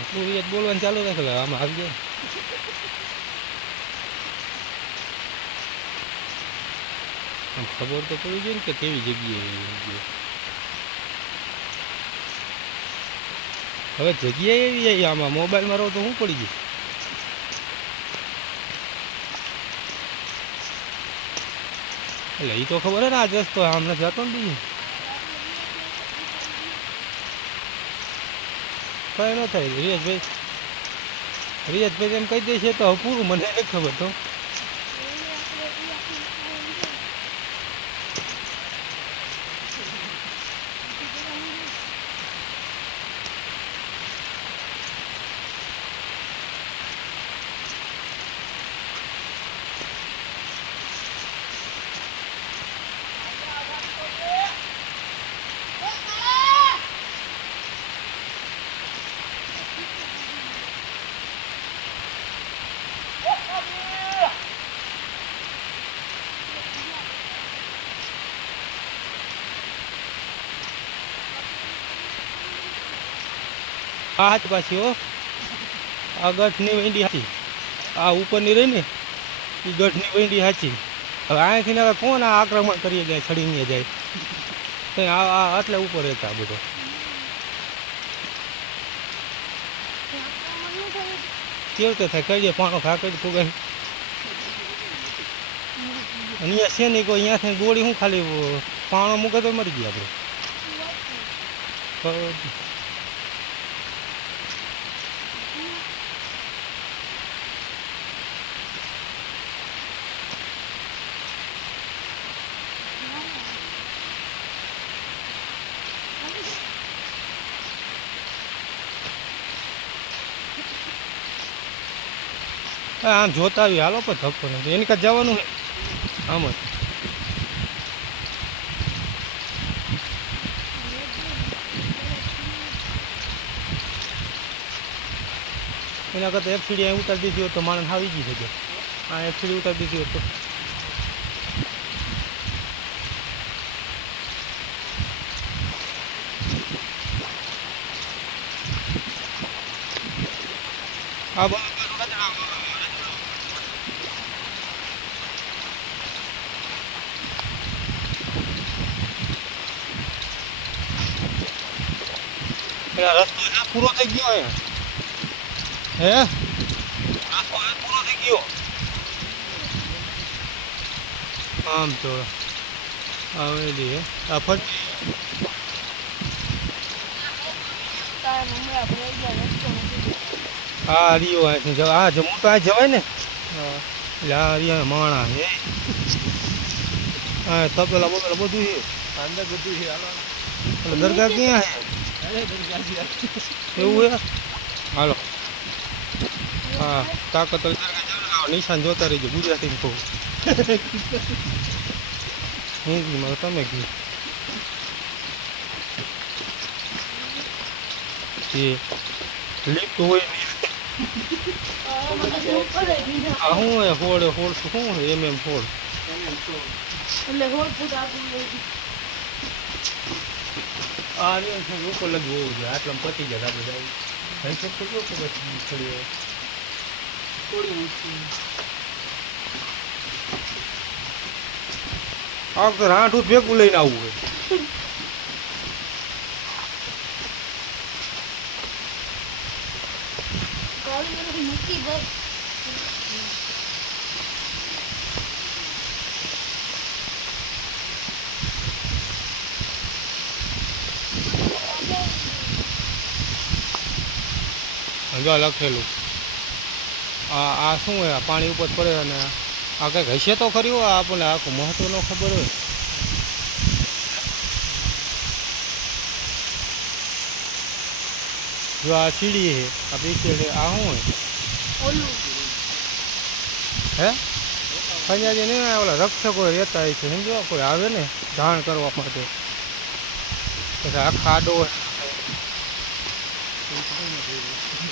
એટલું એ જ બોલવાનું ચાલુ રાખે આમાં આવી જાય. આમ ખબર તો પડવી જોઈએ ને કે કેવી જગ્યાએ. હવે જગ્યાએ એવી જાય આમાં મોબાઈલમાં રહો તો શું પડી ગયું. એટલે એ તો ખબર હે ને આ રસ્તો આમ નથી જતો ને બીજું કઈ ન થાય. રિયાજભાઈ એમ કહી દે છે તો પૂરું મને નથી ખબર તો. આ હાથ પાછી હો આ ગઢની વેંડી સાચી આ ઉપરની રહી ને એ ગઢની વેંડી સાચી. હવે અહીંથી હવે કોણ આ આક્રમણ કરીએ જાય છડીને જાય આટલે ઉપર રહેતા બધો કેવી રીતે થાય કઈ જાય પાણો ખા કરી ફુગાય. અહીંયા છે નહીં કોઈ અહીંયાથી ગોળી શું ખાલી પાણો મૂકે તો મરી ગયા આપણે. આમ જોતા આવી હાલો પણ ધક્કો નથી એની કાંઈ જવાનું આમ જ. એના કરતાં એફસીડી અહીં ઉતારી દીધી હોત તો માણસ આવી ગઈ છે. આ એફસીડી ઉતારી દીધી હોત તો આ રસ્તો પૂરો થઈ ગયો હે રસ્તો પૂરો થઈ ગયો આમ તો આવેલી હે આ ફરતી હા રિયો અહીંથી જવા હા જમું તો આ જવાય ને એટલે આ રિયા માણા હે હા તપેલા બોપેલા બધું છે અંદર બધું છે. એટલે દરગાહ ક્યાં હે એવું હે હાલો હા તાકત નિશાન જોતા રહીજો ગુજરાતી કહું હિન્દીમાં તમે કીધું લીપ હોય આ શું હે હોળ શું હે હોળ આ ઉપર લગવું હોવું જોઈએ આટલા પતી જાય આપણે જાય આ વખતે રાઠું ભેગું લઈને આવવું હોય. જો લખેલું આ શું હોય પાણી ઉપર પડે અને આ કંઈક હશે તો ખરી હોય આપણને આખું મહત્વ ન ખબર હોય. જો આ સીડી છે આ પીછે આ શું હોય હે ખંજાજી નહીં ઓલા રક્ષકો રહેતા હોય છે સમજો કોઈ આવે ને જાણ કરવા માટે પછી આ ખાડો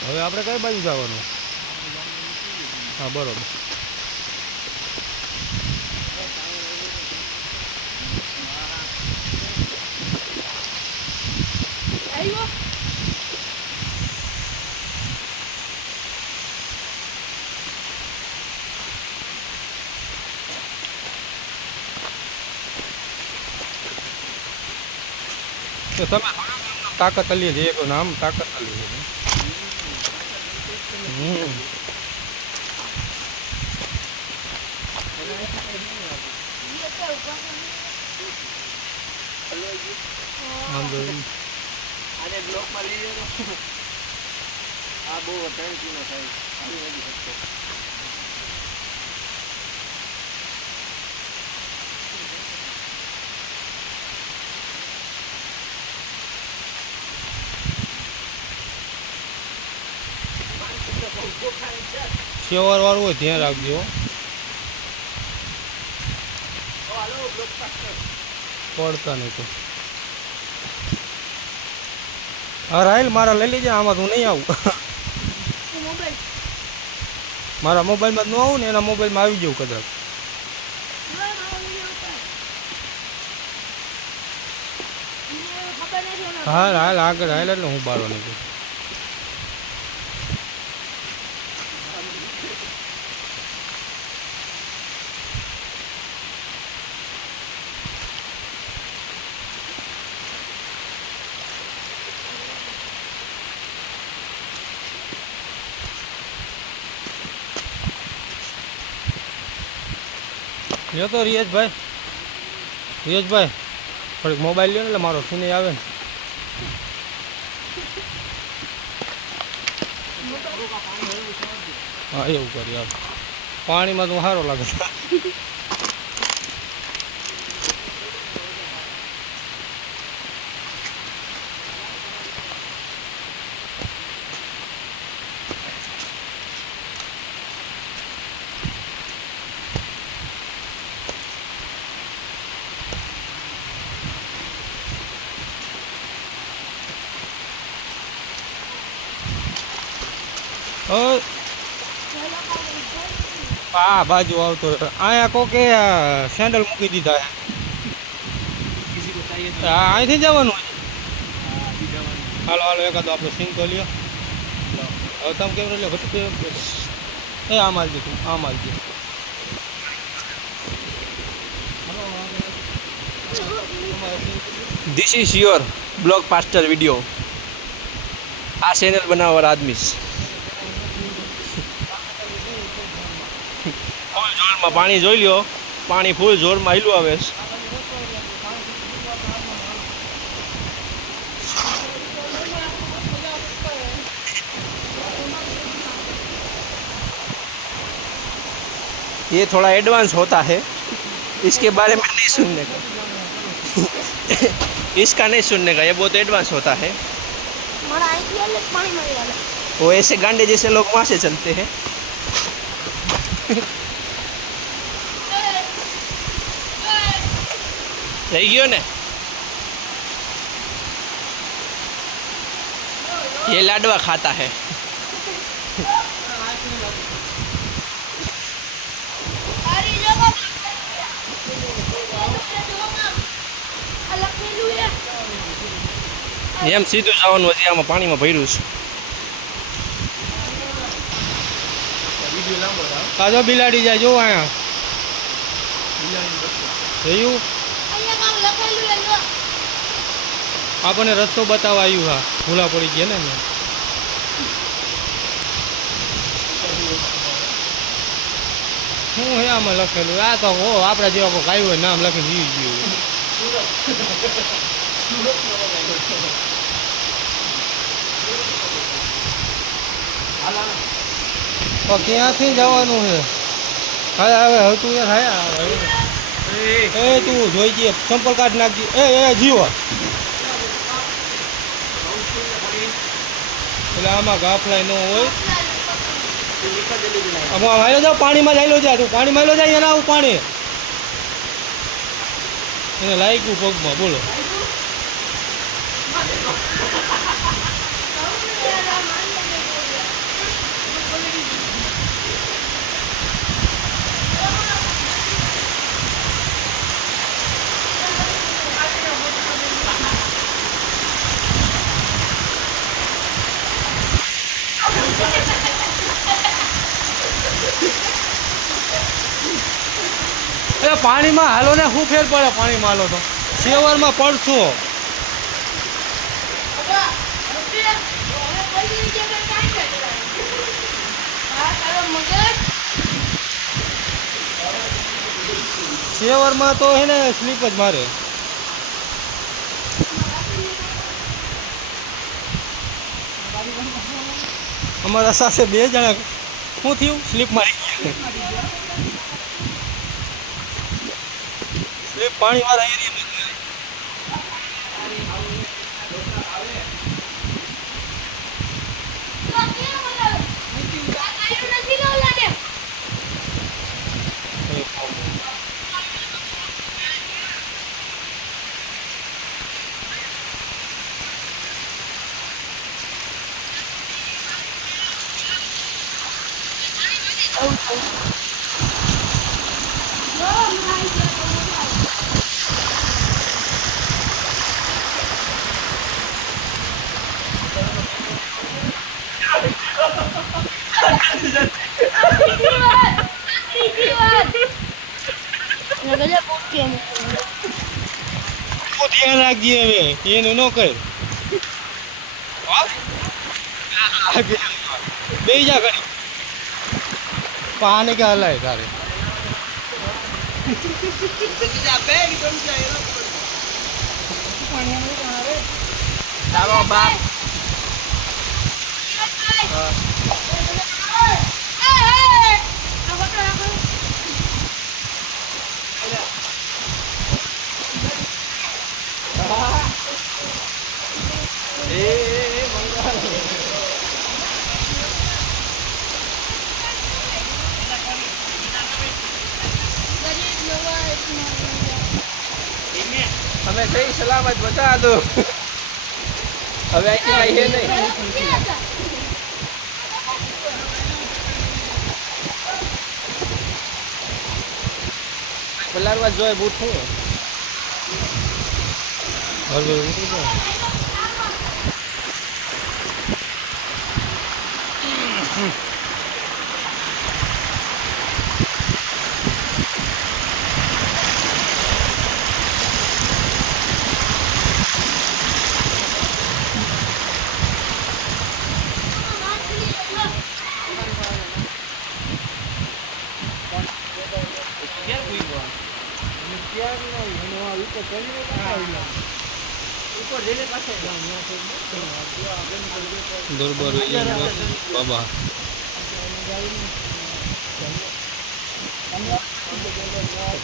હવે આપણે કઈ બાજુ જવાનું હા બરોબર તો તમે તાકાત અલીએ જઈએ તો નામ તાકાત અલી આને બ્લોકમાં લઈ જજો આ બહુ ટ્રેન્ડ નો થાય આવી નથી શકતો સેવાર વાળું હોય ધ્યાન રાખજો પડતા નહીં તો હા રાહિલ મારા લઈ લેજે આમાં હું નહીં આવું મારા મોબાઈલમાં ન આવું ને એના મોબાઈલમાં આવી જવું કદાચ હાલ હાલ આગળ હાલ એટલે હું બારો નહીં લ્યો તો રિયાજભાઈ થોડીક મોબાઈલ લ્યો ને એટલે મારો સીને આવે ને હા એવું કરી આવ પાણીમાં તો સારો લાગે હા બાજુ આવતો અહીંયા કોકે સેન્ડલ મૂકી દીધા અહીંથી જવાનું હાલો હાલો એકાદો આપણે સિંગ તો લ્યો હવે તમે કેમ લ્યો એ આમ હાલજે તું આમ હાલજે This is your blockbuster video. આ ચેનલ બનાવવા આદમી ફૂલ જોરમાં પાણી જોઈ લ્યો પાણી ફૂલ જોરમાં હિલું આવે ये थोड़ा एडवांस होता है इसके बारे में नहीं सुनने का इसका नहीं सुनने का ये बहुत एडवांस होता है वो ऐसे गांडे जैसे लोग वहाँ से चलते हैं रही गयो ने ये लाडवा खाता है એમ સીધું જવાનું હજી આમાં પાણીમાં ભર્યું છે કાજો બિલાડી જાય જો અહીંયા જોયું આપણને રસ્તો બતાવવા આવ્યું હા ભૂલા પડી ગયા ને શું હે આમાં લખેલું આ તો હો આપણા જેવા કોઈ આવ્યું હોય નામ લખીને જીવી ગયું તો ક્યાંથી જવાનું છે હા હવે હવે તું અહીંયા થાય એ તું જોઈ જઈએ સંપર્ક કાઢ નાખજી એ જીવો એટલે આમાં ગાફલાય ન હોય આમાં હાલો જાઓ પાણીમાં જાયલો જાય તું પાણીમાં હાલો જાય એને આવું પાણી એને લાગ્યું પગમાં બોલો પાણીમાં હાલો ને શું ફેર પડે પાણીમાં હાલો તો સેવરમાં પડશો શેવરમાં તો હે ને સ્લીપ જ મારે. અમારા સાથે 2 જણા શું થયું સ્લીપ મારી ગયા. સ્લીપ પાણી વાળા એરિયામાં ધ્યાન રાખજે હવે એનું ન કર. બે જા કરી પાને કે હલાય તારે. ચાલો બાપ અમે સહી સલામત બતા દો. હવે અહીંથી કઈ છે નહીં. પલારવા જોઈએ બૂટ શું દરબાર બાબા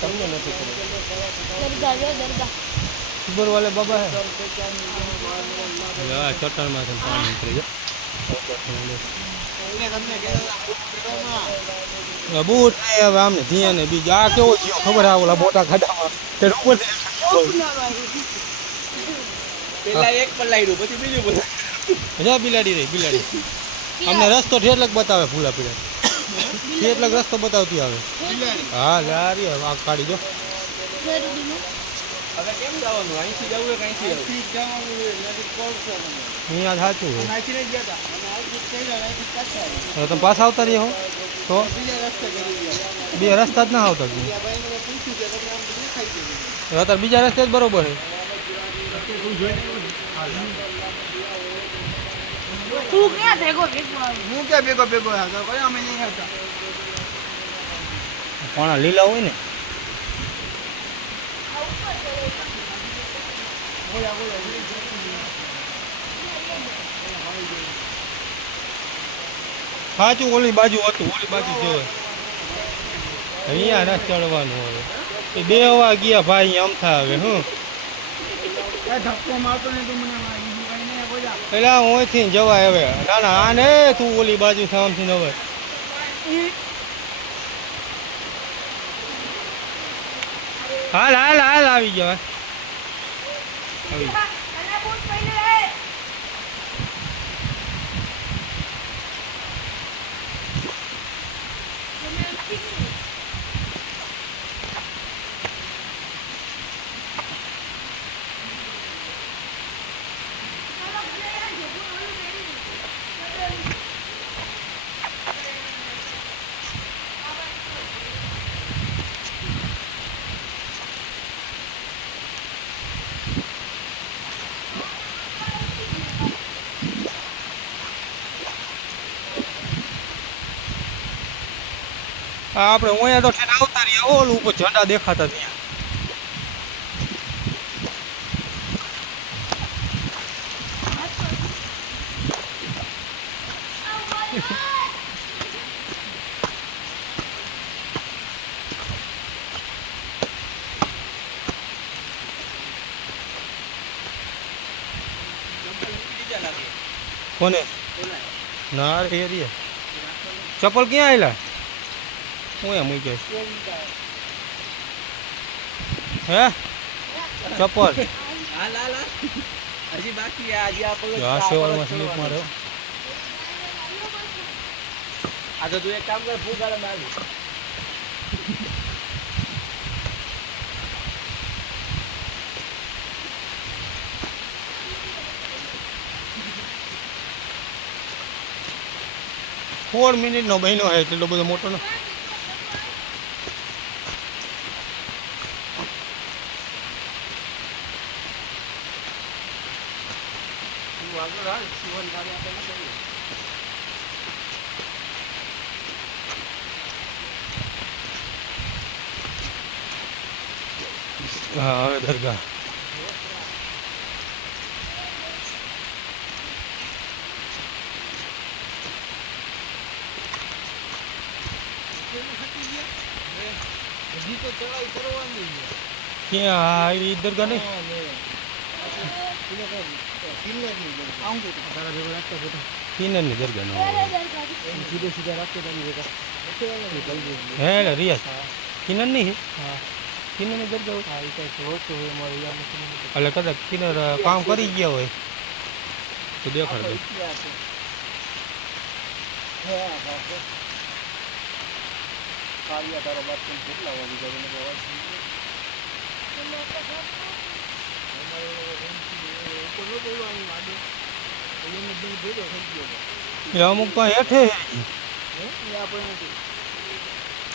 તમને નથી ખબર વાલે બાબા હે ચટ્ટાણમાં પાણી નીકળી જાય. બૂટ નહીં હવે આમને ધ્યાન ને બીજું આ કેવો થયો ખબર આ ઓલા મોટા ખાડામાં પેલા એક પલાયડું પછી બીજું બધું. બિલાડી રહી બિલાડી અમને રસ્તો ઠેટલક બતાવે ફૂલા પીડા ઠેટલક રસ્તો બતાવતી આવે. હા લે આ રહી આ કાઢી જો. હવે કેમ જવાનું અહીંથી જવું કે અહીંથી જવાનું અહીંયા સાચું હોય અહીંથી નહીં ગયા હતા. તમે પાછા આવતા રહ્યો તો બે રસ્તા જ ના આવતા અત્યારે બીજા રસ્તે જ બરોબર છે. તું ક્યાં ભેગો હું ક્યાં ભેગો ભેગો કયા અમે નહીં આવતા. કોણા લીલા હોય ને સાચું ઓલી બાજુ હતું ઓલી બાજુ જોવે અહીંયા ના ચડવાનું હવે એ 2 વાગ્યા ભાઈ આમ થાય હવે હું ધક્કો મારતો નહીં તું મને પેલા અહીંથી જવાય હવે. ના ના આ ને તું ઓલી બાજુ સામથી ન હવે હાલ હાલ હાલ આવી જવાય આવી આપણે અહીંયા તો ઠેઠ આવતા રહીએ ઓલું ઉપર ઝંડા દેખાતા ત્યાં કોને ના રે રે ચપ્પલ ક્યાં આવેલા હું એમ મૂકી હે ચપ્પલ હાલ હાલ હાલ. હજી બાકી આજે આ પગ આ સેવરમાં સ્લીપ માર્યો આ તો તું એક કામ કર ફૂગાળામાં આવી સોળ મિનિટનો બહેનો છે એટલો બધો મોટો ને તું આગળ હાલ શિવન ગાડી આપણે ન કરીએ હા હવે દરગાહ હજી તો ચડાઈ કરવાની ક્યાં આવી દરગાહ નહીં કિન્નરની દરગાહ નો સીધે સીધા રાખતો તારી બેટા હે લે રિયાઝ કિન્નર નહીં છે કિન્નરની દરગાહ હોય હા એ કઈ હોતું હોય મારે યાદ નથી એટલે કદાચ કિન્નર કામ કરી ગયા હોય તો દેખાડ દે કાળિયા તારો બાપ કેટલા વાગી જાય એને અવાજ એ અમુક તો હેઠે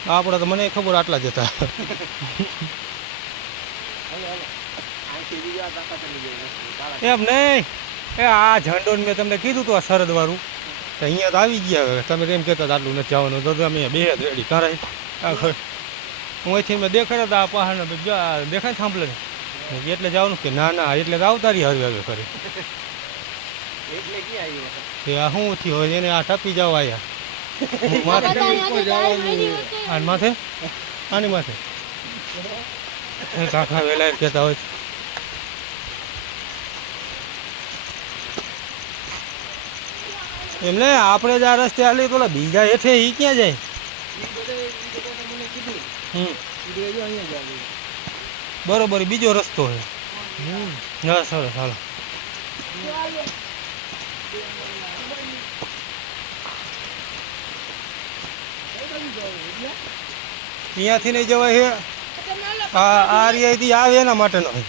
આપણે તો મને ખબર આટલા જ હતા એમ નહીં એ આ ઝંડો મેં તમને કીધું તું આ સરહદ વાળું તો અહીંયા તો આવી ગયા હવે તમે એમ કહેતા આટલું નથી જવાનું તો અમે બે જ રેડી કરાય હું અહીંથી મેં દેખાડ્યા હતા આ પહાડને દેખાય સાંભળે એટલે જવાનું કે ના ના એટલે તો આવતા રહી હવે કરી એટલે ક્યાં આવ્યો કે આ શું થયું હોય એને આ ટપી જવા આવ્યા માથે આની માથે આની માથે કાકા વેલા કહેતા હોય એમને આપણે જ આ રસ્તે હાલી તો બીજા હેઠે એ ક્યાં જાય બરોબર બીજો રસ્તો છે ના સરસ હાલો અહીંયાથી નહીં જવાય છે આ રિયાથી આવે એના માટેનો છે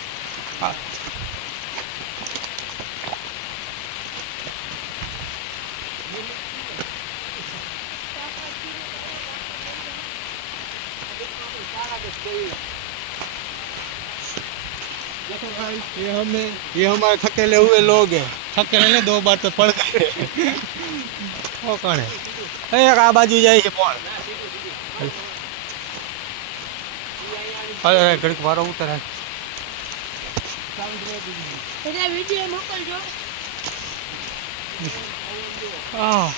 ये हमारे थकेले हुए लोग हैं थकेले ने 2 बार तो पड़ गए वो कौन है एक आ बाजू जाए છે પણ અરે ઘડીક વારો ઉતરે એટલે વિડિયો મોકલજો આ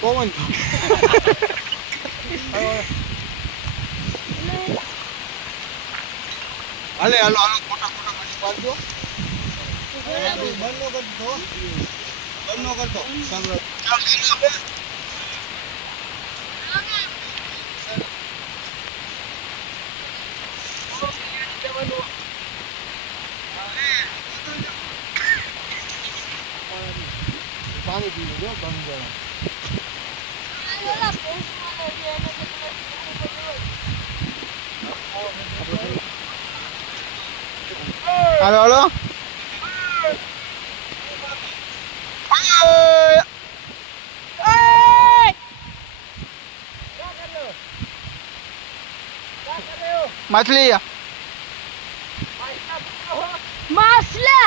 પવન હાલે હાલો હાલો ખોટા ખોટા પાછી પાડજો બંધ કરતો પાણી પીવું જો બંધ જણા ઓલા પોસ્ટમાં જે એને હાલો હાલો मछली માસલા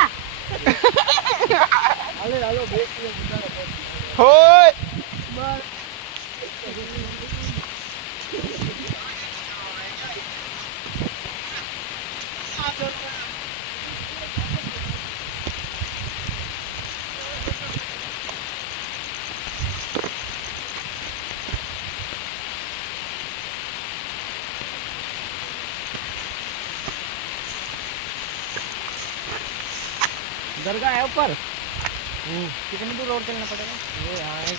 होय दरगाह है ऊपर। कितनी दूर और चलना पड़ेगा? ये यहाँ है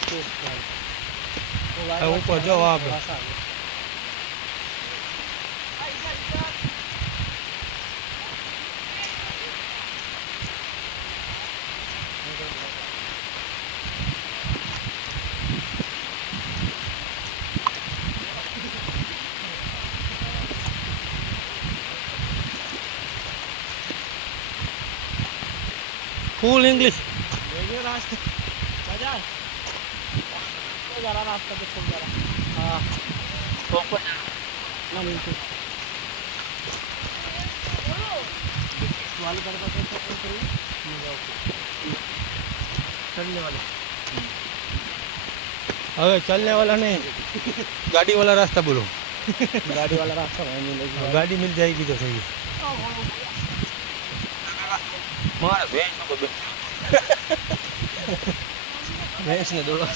तो ऊपर जाओ आप फुल इंग्लिश देखिए रास्ते बाजार तो जरा रास्ता देखो जरा। हाँ तो ऊपर ना नीचे वाले दरगाह पे तो चलने वाले હવે चलने वाला नहीं गाड़ी वाला रास्ता बोलो गाड़ी वाला रास्ता वहीं मिलेगी। गाड़ी मिल जाएगी तो सही मार भैंस को भैंस ने दौड़ा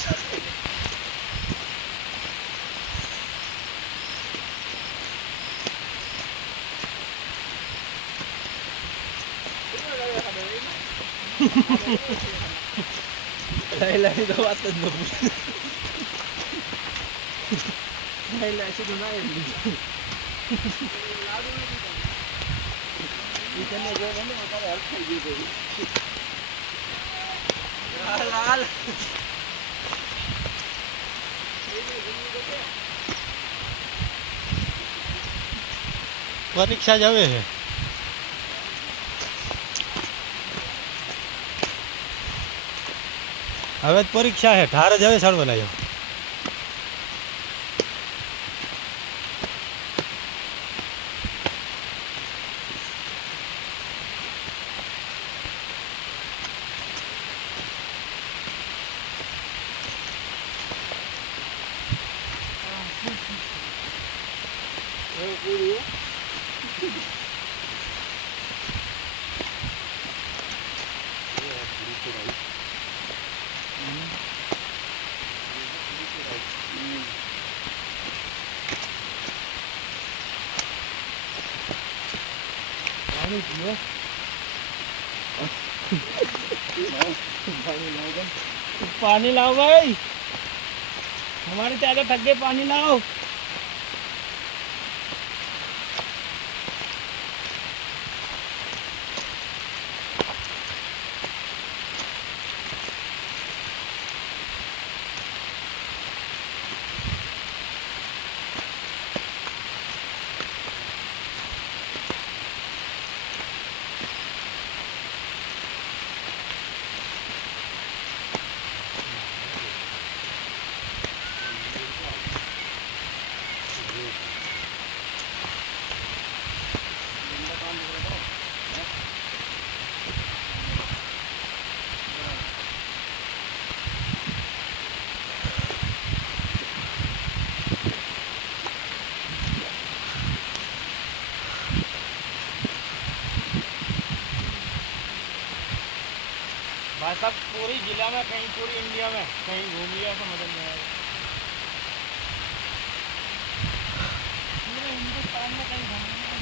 लाइलाही तो बात तो नहीं लाइलाही से तो ना है इतने जो बंदे बता रहे हेल्प कर दी कोई लाल परीक्षा जावे है હવે પરીક્ષા હે ઠાર જ હવે ચડવા લાગ્યો पानी लाओ भाई हमारे चाचा थक गए पानी लाओ। भाई साहब पूरी जिला में कहीं पूरी इंडिया में कहीं घूम लिया समझ नहीं आया। पूरे हिंदुस्तान में कहीं घूम लिया।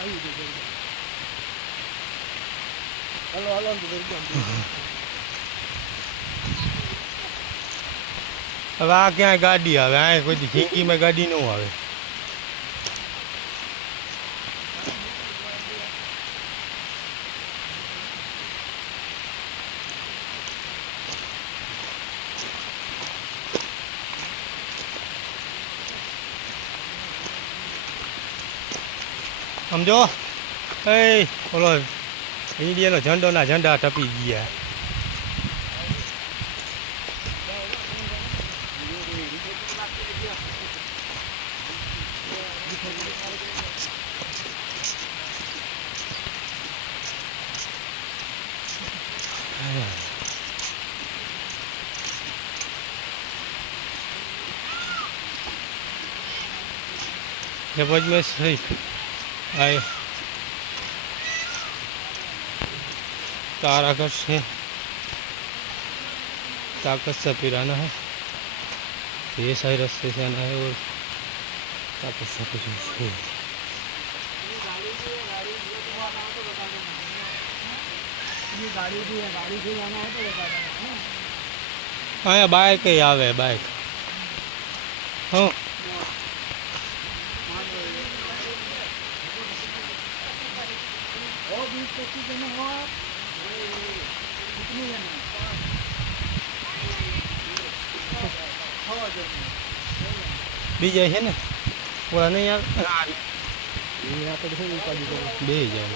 આવી ગયું દરગાહ. હાલો હાલો તો દરગાહ. હવે આ ક્યાંય ગાડી આવે, આ કોઈ જિંદગીમાં ગાડી ન આવે. સમજો એ ઓલો ઇન્ડિયાનો ઝંડોના ઝંડા ટપી ગયા. जबज में सही आए तारागढ़ से ताकत से पिराना है, ये सही रास्ते से आना है और ताकत से पिराना है. ये गाड़ी भी है, गाड़ी से जाना है तो बता देना. हाँ बाइक ही आवे बाइक. हाँ और 20-25 जने हो आप? कितने जने? 6 जने. बीजा है ना बोला नहीं यार ये यहाँ पे देखो ऊपर भी बे जाए.